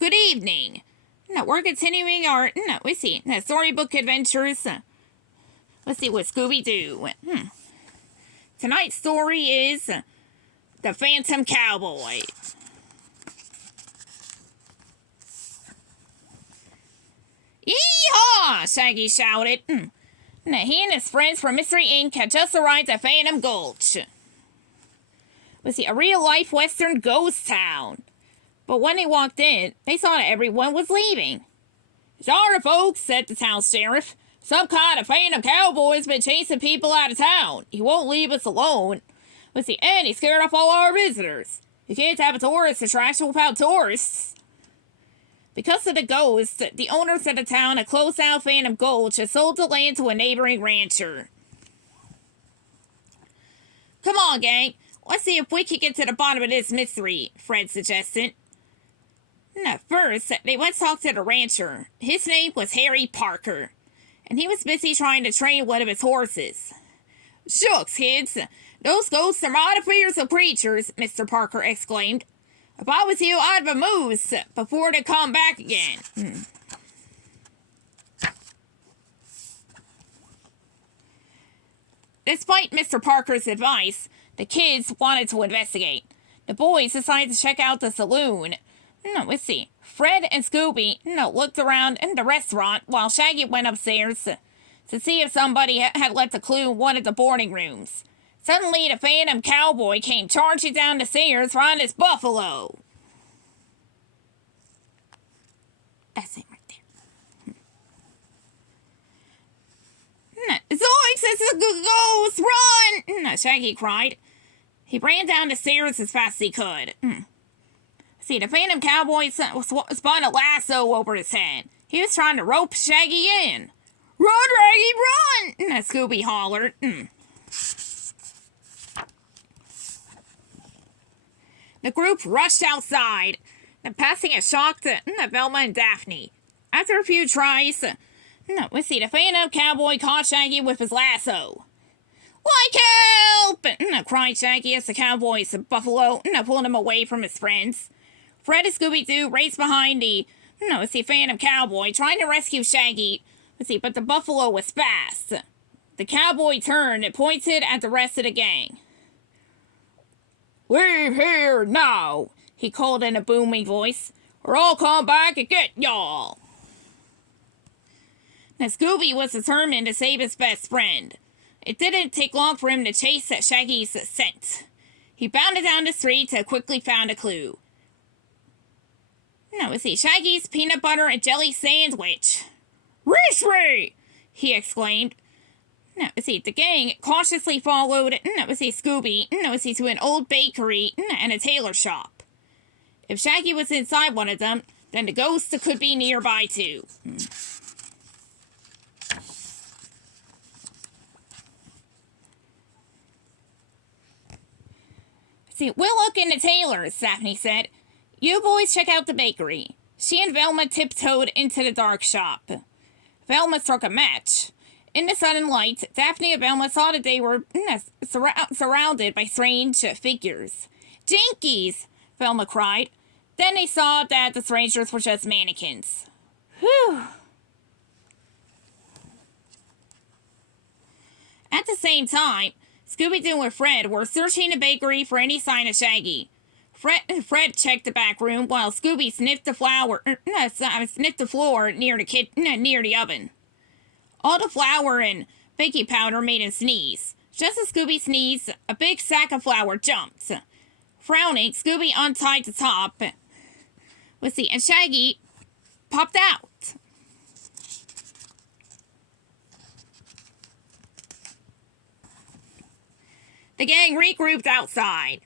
good evening. We're continuing our, storybook adventures. Let's see what Scooby-Doo. Tonight's story is The Phantom Cowboy. Yee-haw! Shaggy shouted. He and his friends from Mystery Inc. had just arrived at Phantom Gulch. A real-life western ghost town. But when they walked in, they saw that everyone was leaving. Sorry, folks, said the town sheriff. Some kind of phantom cowboy's been chasing people out of town. He won't leave us alone. And he scared off all our visitors. You can't have a tourist attraction without tourists. Because of the ghost, the owners of the town had closed down Phantom Gulch and sold the land to a neighboring rancher. Come on, gang. Let's see if we can get to the bottom of this mystery, Fred suggested. First, they went to talk to the rancher. His name was Harry Parker, and he was busy trying to train one of his horses. Shucks, kids. Those ghosts are mighty fearsome creatures, Mr. Parker exclaimed. If I was you, I'd vamoose before they come back again. Despite Mr. Parker's advice, the kids wanted to investigate. The boys decided to check out the saloon. Fred and Scooby, looked around in the restaurant while Shaggy went upstairs to see if somebody had left a clue in one of the boarding rooms. Suddenly, the Phantom Cowboy came charging down the stairs riding his buffalo. That's it right there. Zoinks, it's a ghost! Run! Shaggy cried. He ran down the stairs as fast as he could. The Phantom Cowboy spun a lasso over his head. He was trying to rope Shaggy in. Run, Raggy, run! Scooby hollered. The group rushed outside, passing a shock to Velma and Daphne. After a few tries, the Phantom Cowboy caught Shaggy with his lasso. Like help! Cried Shaggy as the cowboy's buffalo pulled him away from his friends. Fred and Scooby-Doo raced behind the Phantom Cowboy, trying to rescue Shaggy. But the buffalo was fast. The cowboy turned and pointed at the rest of the gang. Leave here now, he called in a booming voice, or I'll come back and get y'all. Now, Scooby was determined to save his best friend. It didn't take long for him to chase Shaggy's scent. He bounded down the street and quickly found a clue. Shaggy's peanut butter and jelly sandwich. Rishri! He exclaimed. The gang cautiously followed, Scooby, to an old bakery and a tailor shop. If Shaggy was inside one of them, then the ghost could be nearby too. We'll look in the tailor's, Daphne said. You boys check out the bakery. She and Velma tiptoed into the dark shop. Velma struck a match. In the sudden light, Daphne and Velma saw that they were surrounded by strange figures. Jinkies! Velma cried. Then they saw that the strangers were just mannequins. Whew! At the same time, Scooby-Doo and Fred were searching the bakery for any sign of Shaggy. Fred checked the back room while Scooby sniffed the floor near the oven. All the flour and baking powder made him sneeze. Just as Scooby sneezed, a big sack of flour jumped. Frowning, Scooby untied the top. And Shaggy popped out. The gang regrouped outside.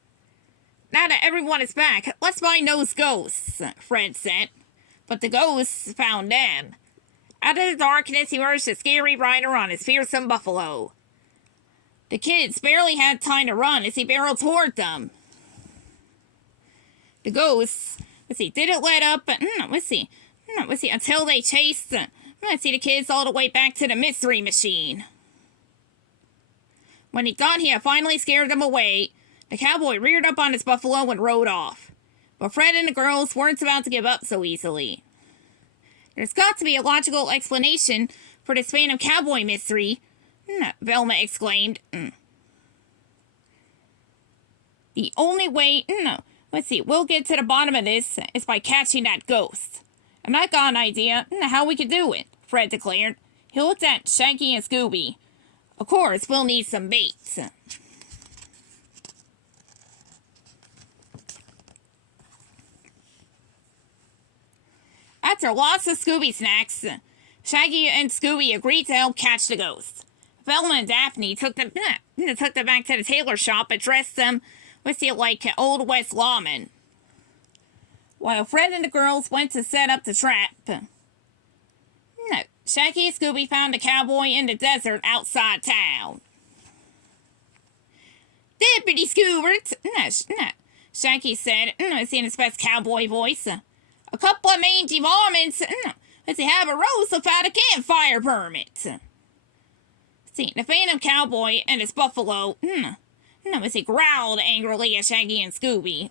Now that everyone is back, let's find those ghosts, Fred said. But the ghosts found them. Out of the darkness emerged a scary rider on his fearsome buffalo. The kids barely had time to run as he barreled toward them. The ghosts, didn't let up, until they chased, the kids all the way back to the mystery machine. When he thought he had finally scared them away, the cowboy reared up on his buffalo and rode off. But Fred and the girls weren't about to give up so easily. There's got to be a logical explanation for this Phantom Cowboy mystery, Velma exclaimed. The only way, we'll get to the bottom of this is by catching that ghost. And I got an idea how we could do it, Fred declared. He looked at Shaggy and Scooby. Of course, we'll need some bait. After lots of Scooby snacks, Shaggy and Scooby agreed to help catch the ghost. Velma and Daphne took them back to the tailor shop and dressed them like Old West lawmen, while Fred and the girls went to set up the trap. Shaggy and Scooby found the cowboy in the desert outside town. Deputy Scoobert, Shaggy said, in his best cowboy voice. A couple of mangy varmints, have a roast without a campfire permit. The Phantom Cowboy and his buffalo, he growled angrily at Shaggy and Scooby.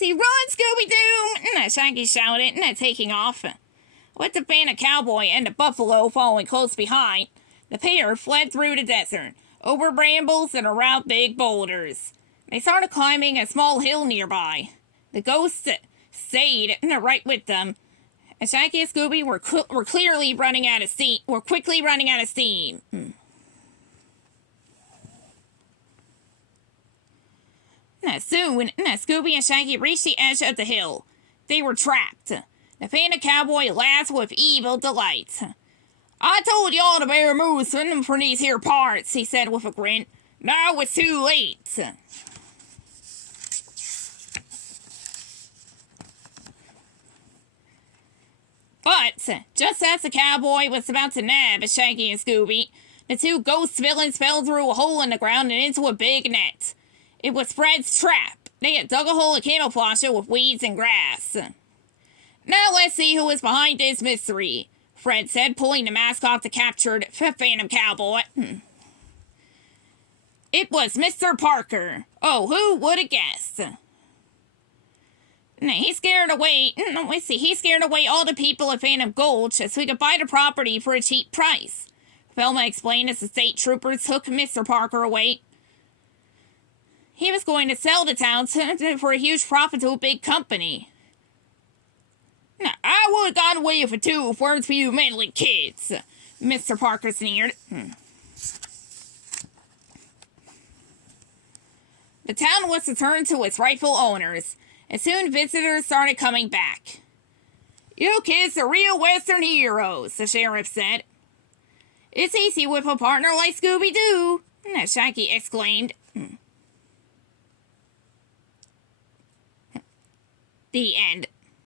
Run, Scooby-Doo! Shaggy shouted, taking off. With the Phantom Cowboy and the buffalo following close behind, the pair fled through the desert, over brambles and around big boulders. They started climbing a small hill nearby. The ghost stayed right with them, and Shaggy and Scooby were quickly running out of steam. Soon, Scooby and Shaggy reached the edge of the hill. They were trapped. The Phantom Cowboy laughed with evil delight. I told y'all to bear moose from these here parts, he said with a grin. Now it's too late. But, just as the cowboy was about to nab Shaggy and Scooby, the two ghost villains fell through a hole in the ground and into a big net. It was Fred's trap. They had dug a hole and camouflaged it with weeds and grass. Now let's see who is behind this mystery, Fred said, pulling the mask off the captured Phantom Cowboy. It was Mr. Parker. Oh, who would have guessed? He scared away all the people at Phantom Gulch so he could buy the property for a cheap price, Velma explained as the state troopers took Mr. Parker away. He was going to sell the town for a huge profit to a big company. I would have gone away for two if it weren't for you meddling kids, Mr. Parker sneered. The town was returned to its rightful owners, and soon visitors started coming back. You kids are real Western heroes, the sheriff said. It's easy with a partner like Scooby-Doo, Shaggy exclaimed. The end.